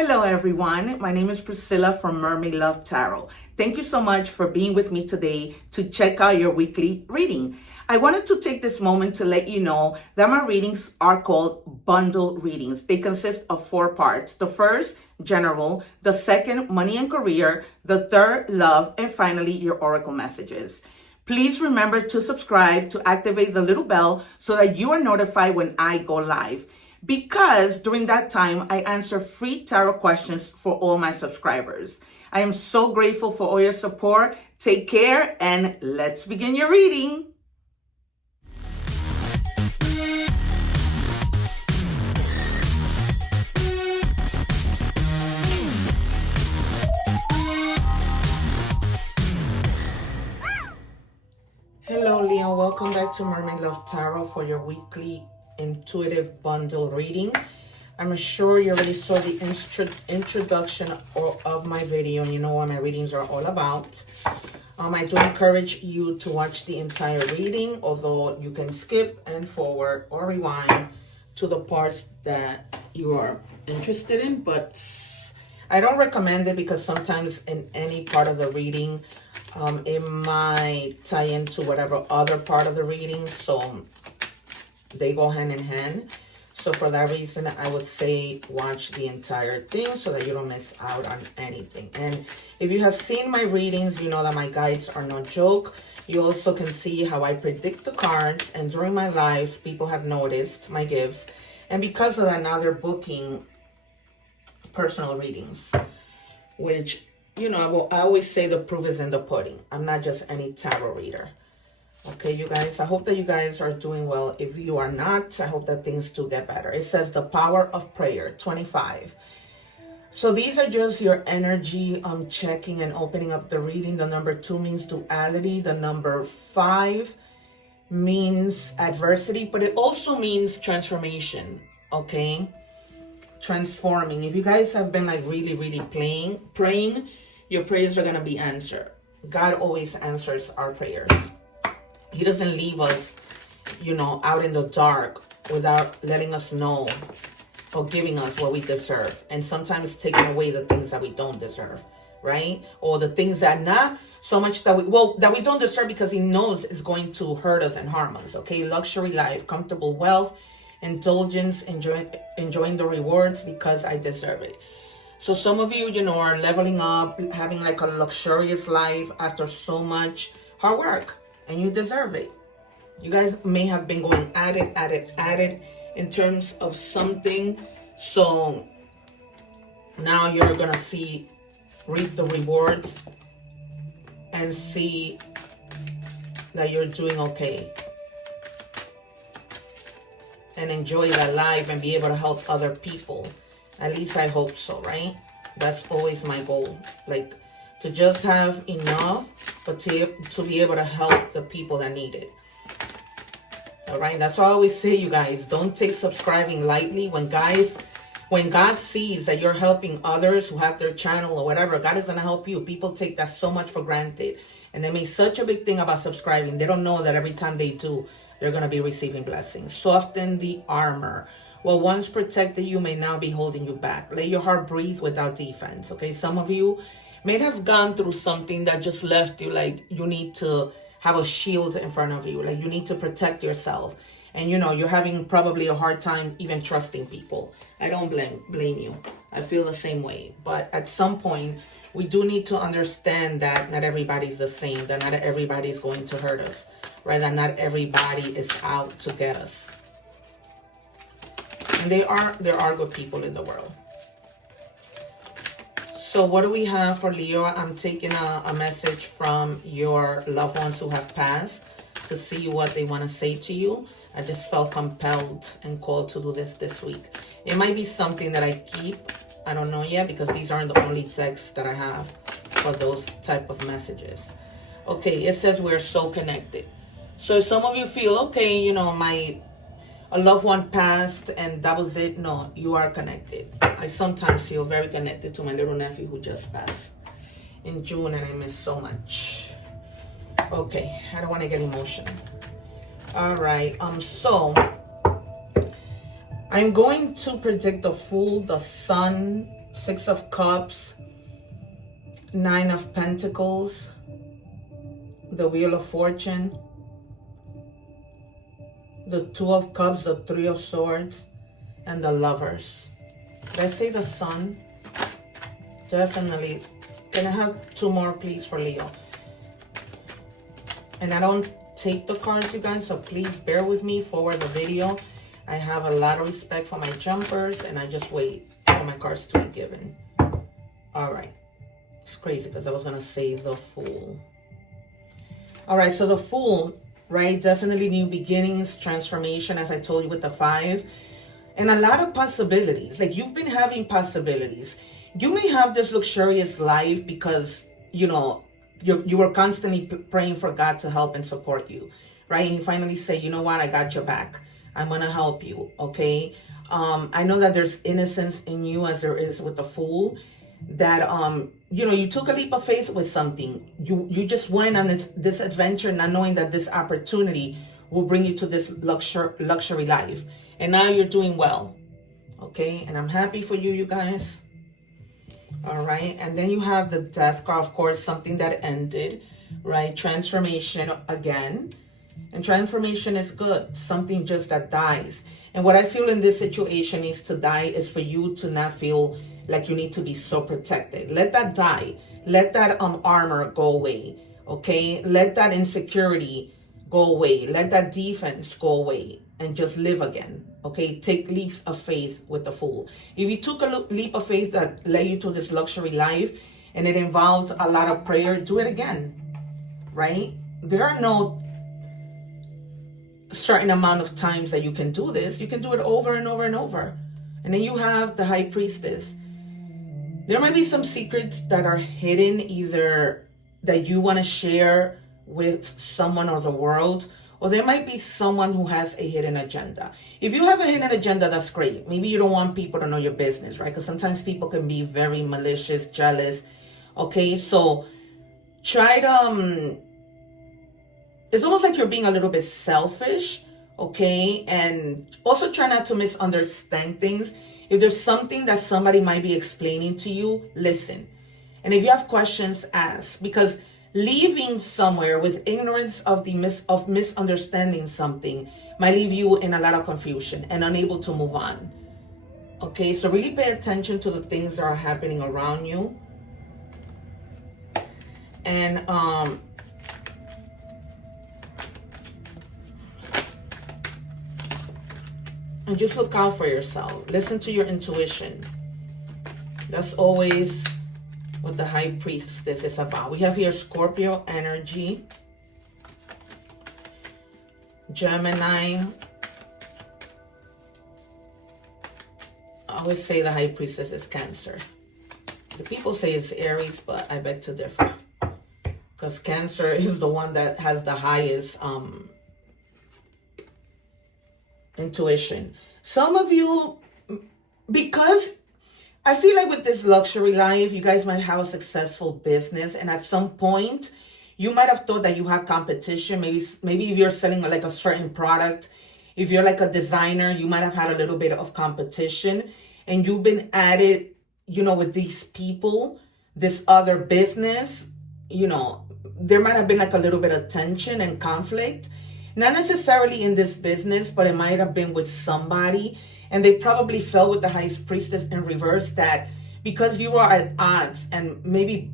Hello everyone, my name is Priscilla from Mermaid Love Tarot. Thank you so much for being with me today to check out your weekly reading. I wanted to take this moment to let you know that my readings are called bundle readings. They consist of 4 parts. The first, general. The second, money and career. The third, love. And finally, your oracle messages. Please remember to subscribe, to activate the little bell so that you are notified when I go live. Because during that time, I answer free tarot questions for all my subscribers. I am so grateful for all your support. Take care and let's begin your reading. Hello, Leo. Welcome back to Mermaid Love Tarot for your weekly intuitive bundle reading. I'm sure you already saw the introduction of my video and you know what my readings are all about. I do encourage you to watch the entire reading, although you can skip and forward or rewind to the parts that you are interested in, but I don't recommend it because sometimes in any part of the reading it might tie into whatever other part of the reading, so they go hand in hand. So for that reason, I would say watch the entire thing so that you don't miss out on anything. And if you have seen my readings, you know that my guides are no joke. You also can see how I predict the cards. And during my lives, people have noticed my gifts. And because of that, now they're booking personal readings. Which, you know, I always say the proof is in the pudding. I'm not just any tarot reader. Okay, you guys, I hope that you guys are doing well. If you are not, I hope that things do get better. It says the power of prayer, 25. So these are just your energy checking and opening up the reading. The number 2 means duality. The number 5 means adversity, but it also means transformation, okay? Transforming. If you guys have been like really praying, your prayers are going to be answered. God always answers our prayers. He doesn't leave us, you know, out in the dark without letting us know or giving us what we deserve. And sometimes taking away the things that we don't deserve, right? Or the things that not so much that we don't deserve because he knows is going to hurt us and harm us, okay? Luxury life, comfortable wealth, indulgence, enjoying the rewards because I deserve it. So some of you, you know, are leveling up, having like a luxurious life after so much hard work. And you deserve it. You guys may have been going at it in terms of something. So now you're going to reap the rewards and see that you're doing okay. And enjoy that life and be able to help other people. At least I hope so, right? That's always my goal. Like to just have enough, but to be able to help the people that need it. All right, that's why I always say, you guys, don't take subscribing lightly. When God sees that you're helping others who have their channel or whatever, God is going to help you. People take that so much for granted. And they make such a big thing about subscribing. They don't know that every time they do, they're going to be receiving blessings. Soften the armor. What once protected you may now be holding you back. Let your heart breathe without defense. Okay, some of you may have gone through something that just left you like you need to have a shield in front of you. Like you need to protect yourself. And you know, you're having probably a hard time even trusting people. I don't blame you. I feel the same way. But at some point, we do need to understand that not everybody's the same. That not everybody's going to hurt us. Right? That not everybody is out to get us. And there are good people in the world. So what do we have for Leo? I'm taking a message from your loved ones who have passed to see what they want to say to you. I just felt compelled and called to do this week. It might be something that I keep. I don't know yet because these aren't the only texts that I have for those type of messages. Okay, it says we're so connected. So some of you feel, okay, you know, a loved one passed and that was it. No, you are connected. I sometimes feel very connected to my little nephew who just passed in June and I miss so much. Okay, I don't want to get emotional. All right, so I'm going to predict the Fool, the Sun, Six of Cups, Nine of Pentacles, the Wheel of Fortune, the Two of Cups, the Three of Swords, and the Lovers. Did I say the Sun? Definitely. Can I have two more, please, for Leo? And I don't take the cards, you guys, so please bear with me forward the video. I have a lot of respect for my jumpers, and I just wait for my cards to be given. All right. It's crazy because I was going to say the Fool. All right, so the Fool, right? Definitely new beginnings, transformation, as I told you with the 5. And a lot of possibilities. Like, you've been having possibilities. You may have this luxurious life because, you know, you were constantly praying for God to help and support you, right? And he finally said, you know what? I got your back. I'm going to help you, okay? I know that there's innocence in you as there is with the Fool, that, you know, you took a leap of faith with something. You just went on this adventure not knowing that this opportunity will bring you to this luxury life. And now you're doing well, okay? And I'm happy for you, you guys. All right, and then you have the Death card, of course, something that ended, right? Transformation again. And transformation is good, something just that dies. And what I feel in this situation needs to die is for you to not feel like you need to be so protected. Let that die. Let that armor go away, okay? Let that insecurity go away. Let that defense go away and just live again, okay? Take leaps of faith with the Fool. If you took a leap of faith that led you to this luxury life and it involved a lot of prayer, do it again, right? There are no certain amount of times that you can do this. You can do it over and over and over. And then you have the High Priestess. There might be some secrets that are hidden, either that you want to share with someone or the world, or there might be someone who has a hidden agenda. If you have a hidden agenda, that's great. Maybe you don't want people to know your business, right? Because sometimes people can be very malicious, jealous. Okay, so try to, it's almost like you're being a little bit selfish, okay? And also try not to misunderstand things. If there's something that somebody might be explaining to you, listen. And if you have questions, ask. Because leaving somewhere with ignorance of misunderstanding something might leave you in a lot of confusion and unable to move on. Okay, so really pay attention to the things that are happening around you. And just look out for yourself. Listen to your intuition. That's always what the High Priestess is about. We have here Scorpio energy, Gemini. I always say the High Priestess is Cancer. The people say it's Aries, but I beg to differ. Because Cancer is the one that has the highest intuition. Some of you, because I feel like with this luxury life, you guys might have a successful business, and at some point you might have thought that you had competition. Maybe if you're selling like a certain product, if you're like a designer, you might have had a little bit of competition, and you've been at it, you know, with these people, this other business, you know, there might have been like a little bit of tension and conflict. Not necessarily in this business, but it might have been with somebody. And they probably fell with the High Priestess in reverse, that because you were at odds and maybe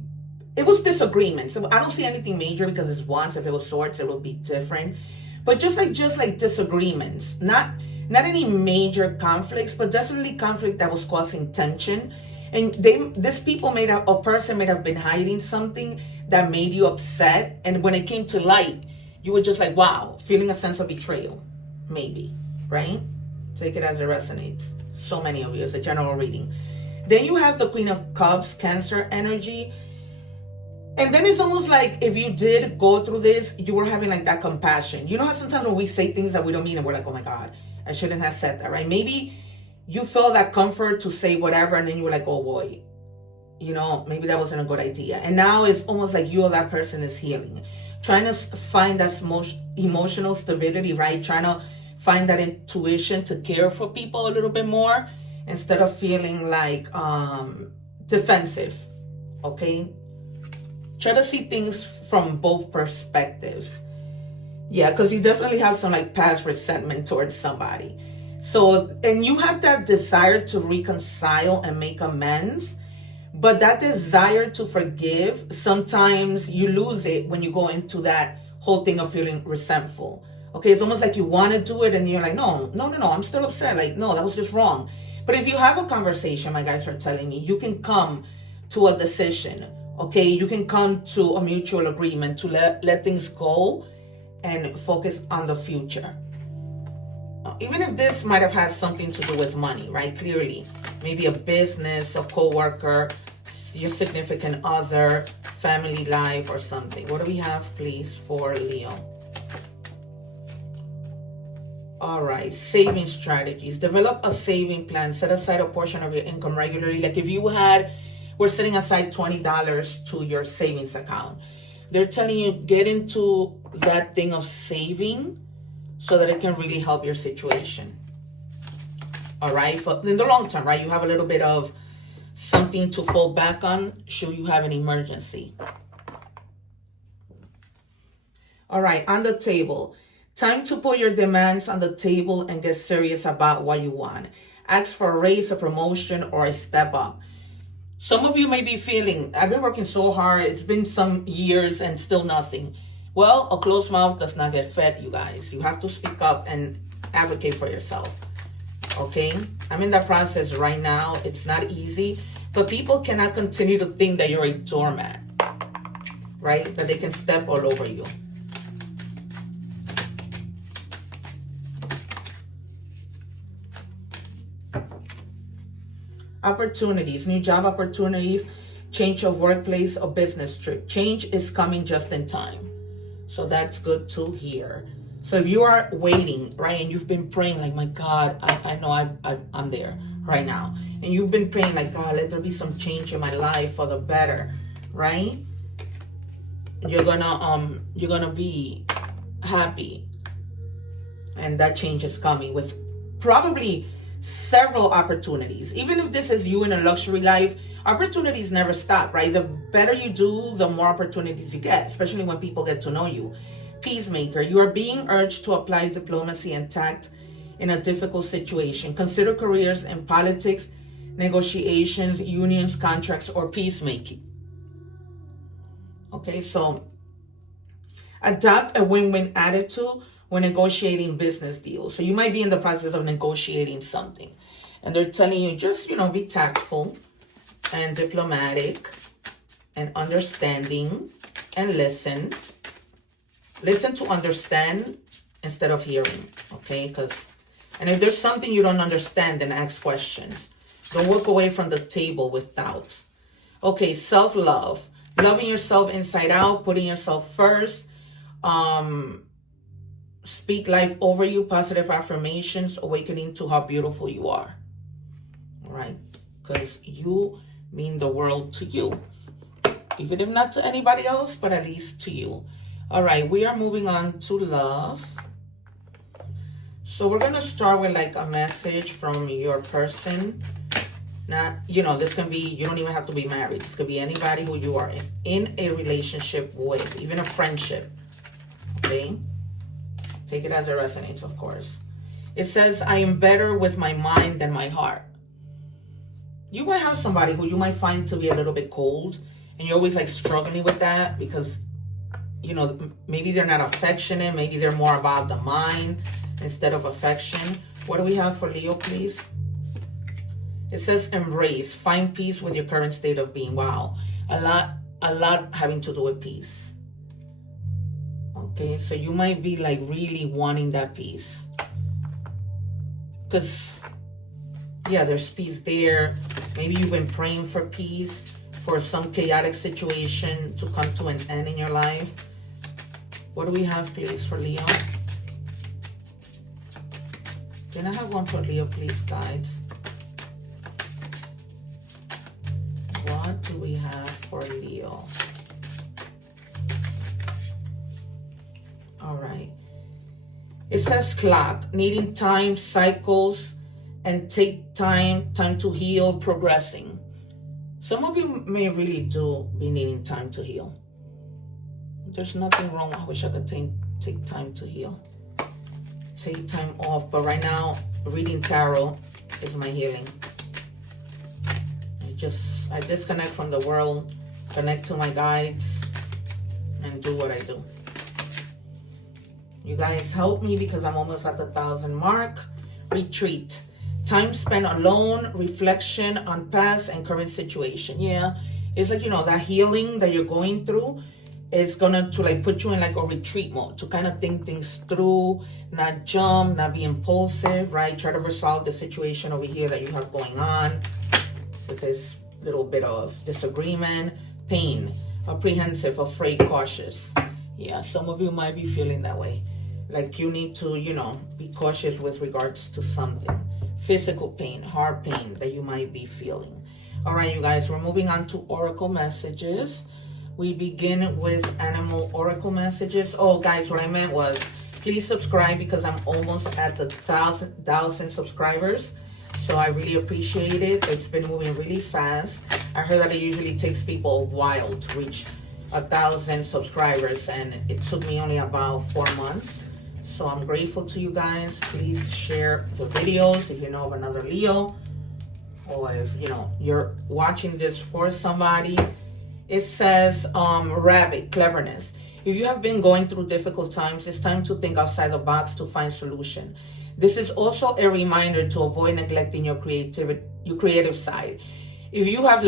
it was disagreements. So I don't see anything major because it's Wands. If it was Swords, it would be different. But just like disagreements, not any major conflicts, but definitely conflict that was causing tension. And this person may have been hiding something that made you upset. And when it came to light, you were just like, wow, feeling a sense of betrayal, maybe, right? Take it as it resonates. So many of you, it's a general reading. Then you have the Queen of Cups, Cancer energy. And then it's almost like if you did go through this, you were having like that compassion. You know how sometimes when we say things that we don't mean and we're like, oh my God, I shouldn't have said that, right? Maybe you felt that comfort to say whatever, and then you were like, oh boy, you know, maybe that wasn't a good idea. And now it's almost like you or that person is healing. Trying to find that emotional stability, right? Trying to find that intuition to care for people a little bit more instead of feeling like defensive, okay? Try to see things from both perspectives. Yeah, because you definitely have some like past resentment towards somebody. So, and you have that desire to reconcile and make amends, but that desire to forgive, sometimes you lose it when you go into that whole thing of feeling resentful. Okay, it's almost like you want to do it and you're like, no, I'm still upset. Like, no, that was just wrong. But if you have a conversation, my guys are telling me, you can come to a decision, okay? You can come to a mutual agreement to let things go and focus on the future. Even if this might have had something to do with money, right? Clearly, maybe a business, a coworker, your significant other, family life, or something. What do we have, please, for Leo? All right, saving strategies. Develop a saving plan. Set aside a portion of your income regularly. Like if you were setting aside $20 to your savings account. They're telling you, get into that thing of saving so that it can really help your situation. All right, in the long term, right? You have a little bit of something to fall back on should you have an emergency. All right, on the table. Time to put your demands on the table and get serious about what you want. Ask for a raise, a promotion, or a step up. Some of you may be feeling, I've been working so hard, it's been some years and still nothing. Well, a closed mouth does not get fed, you guys. You have to speak up and advocate for yourself, okay? I'm in that process right now. It's not easy, but people cannot continue to think that you're a doormat, right? That they can step all over you. Opportunities, new job opportunities, change of workplace or business trip. Change is coming just in time. So that's good to hear. So if you are waiting, right, and you've been praying like, my God, I know I'm there right now. And you've been praying like, God, let there be some change in my life for the better, right? You're gonna be happy. And that change is coming with probably several opportunities. Even if this is you in a luxury life, opportunities never stop, right? The better you do, the more opportunities you get, especially when people get to know you. Peacemaker, you are being urged to apply diplomacy and tact in a difficult situation. Consider careers in politics, negotiations, unions, contracts, or peacemaking. Okay, so adopt a win-win attitude when negotiating business deals. So you might be in the process of negotiating something and they're telling you just, be tactful and diplomatic and understanding and listen. Listen to understand instead of hearing, okay? And if there's something you don't understand, then ask questions. Don't walk away from the table with doubts. Okay, self-love. Loving yourself inside out, putting yourself first. Speak life over you, positive affirmations, awakening to how beautiful you are. All right? Because you mean the world to you. Even if not to anybody else, but at least to you. All right, we are moving on to love. So we're going to start with like a message from your person. Not, this can be, you don't even have to be married. This could be anybody who you are in a relationship with, even a friendship. Okay? Take it as it resonates, of course. It says, I am better with my mind than my heart. You might have somebody who you might find to be a little bit cold, and you're always like struggling with that because, maybe they're not affectionate. Maybe they're more about the mind instead of affection. What do we have for Leo, please? It says, embrace, find peace with your current state of being. Wow. A lot having to do with peace. Okay, so you might be like really wanting that peace. Because, yeah, there's peace there. Maybe you've been praying for peace, for some chaotic situation to come to an end in your life. What do we have, please, for Leo? Can I have one for Leo, please, guys? What do we have for Leo? All right. It says says clock, needing time, cycles, and take time to heal, progressing. Some of you may really do be needing time to heal. There's nothing wrong. I wish I could take time to heal. Take time off. But right now, reading tarot is my healing. I disconnect from the world, connect to my guides, and do what I do. You guys help me because I'm almost at the 1,000 mark. Retreat. Time spent alone, reflection on past and current situation. Yeah, it's like, you know, that healing that you're going through is gonna to like put you in like a retreat mode to kind of think things through, not jump, not be impulsive, right? Try to resolve the situation over here that you have going on with this little bit of disagreement, pain, apprehensive, afraid, cautious. Yeah, some of you might be feeling that way. Like you need to, you know, be cautious with regards to something. Physical pain, heart pain that you might be feeling. All right, you guys, we're moving on to oracle messages. We begin with animal oracle messages. Oh, guys, what I meant was, please subscribe because I'm almost at the 1,000 subscribers. So I really appreciate it. It's been moving really fast. I heard that it usually takes people a while to reach 1,000 subscribers, and it took me only about 4 months. So I'm grateful to you guys. Please share the videos if you know of another Leo, or if you know you're watching this for somebody. It says rabbit, cleverness. If you have been going through difficult times, it's time to think outside the box to find solution. This is also a reminder to avoid neglecting your creative side. If you have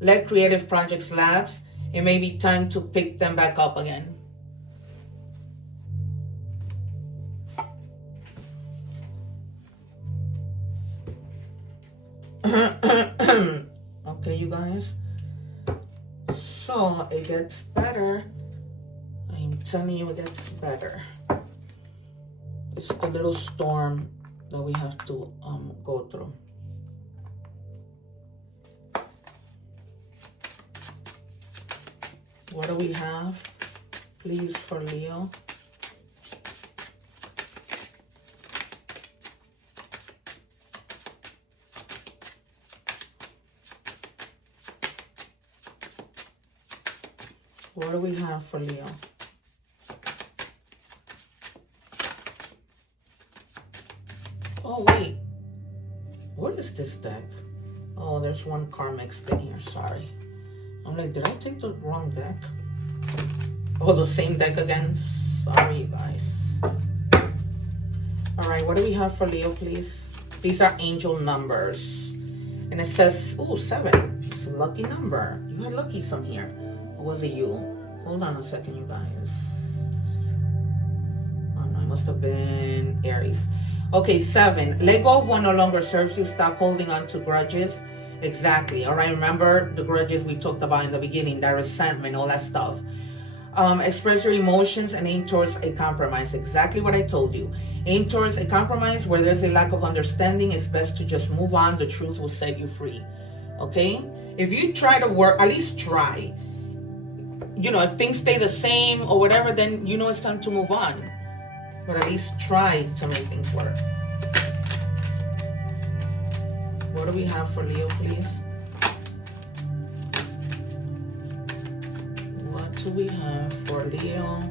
let creative projects lapse, it may be time to pick them back up again. Okay, you guys. So it gets better. I'm telling you, it gets better. It's the little storm that we have to go through. What do we have, please, for Leo? What do we have for Leo? Oh, wait. What is this deck? Oh, there's one card mixed in here. Sorry. I'm like, did I take the wrong deck? Oh, the same deck again? Sorry, you guys. All right, what do we have for Leo, please? These are angel numbers. And it says, oh, 7. It's a lucky number. You had lucky some here. Or was it you? Hold on a second, you guys. Oh, no, it must have been Aries. Okay, 7. Let go of what no longer serves you. Stop holding on to grudges. Exactly. All right, remember the grudges we talked about in the beginning, that resentment, all that stuff. Express your emotions and aim towards a compromise. Exactly what I told you. Aim towards a compromise. Where there's a lack of understanding, it's best to just move on. The truth will set you free. Okay? If you try to work, at least try. You know, if things stay the same or whatever, then you know it's time to move on. But at least try to make things work. What do we have for Leo, please? What do we have for Leo?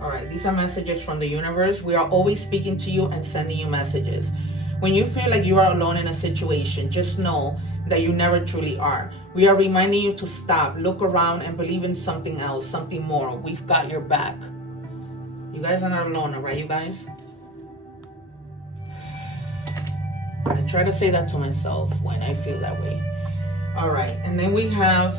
All right, these are messages from the universe. We are always speaking to you and sending you messages. When you feel like you are alone in a situation, just know that you never truly are. We are reminding you to stop, look around, and believe in something else, something more. We've got your back. You guys are not alone, all right, you guys? I try to say that to myself when I feel that way. All right, and then we have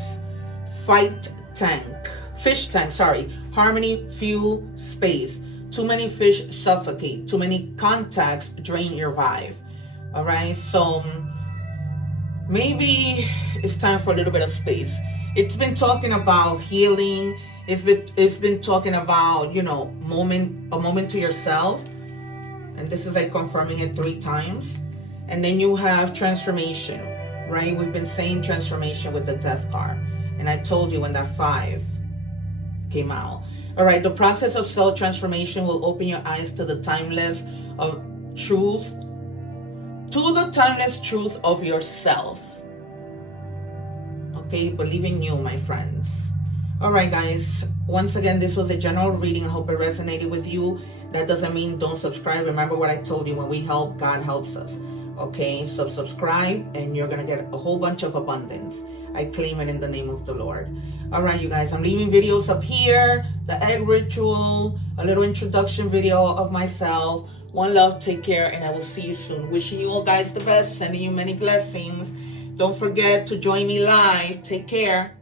fish tank, sorry. Harmony, fuel, space. Too many fish suffocate. Too many contacts drain your vibe. All right, so maybe it's time for a little bit of space. It's been talking about healing. It's been talking about, you know, a moment to yourself. And this is like confirming it 3 times. And then you have transformation, right? We've been saying transformation with the death card. And I told you when that 5 came out. All right, the process of self-transformation will open your eyes to the timeless truth of yourself. Okay, believe in you, my friends. All right, guys, once again, this was a general reading. I hope it resonated with you. That doesn't mean don't subscribe. Remember what I told you, when we help, God helps us. Okay, so subscribe and you're going to get a whole bunch of abundance. I claim it in the name of the Lord. All right, you guys, I'm leaving videos up here. The egg ritual, a little introduction video of myself. One love, take care, and I will see you soon. Wishing you all guys the best, sending you many blessings. Don't forget to join me live. Take care.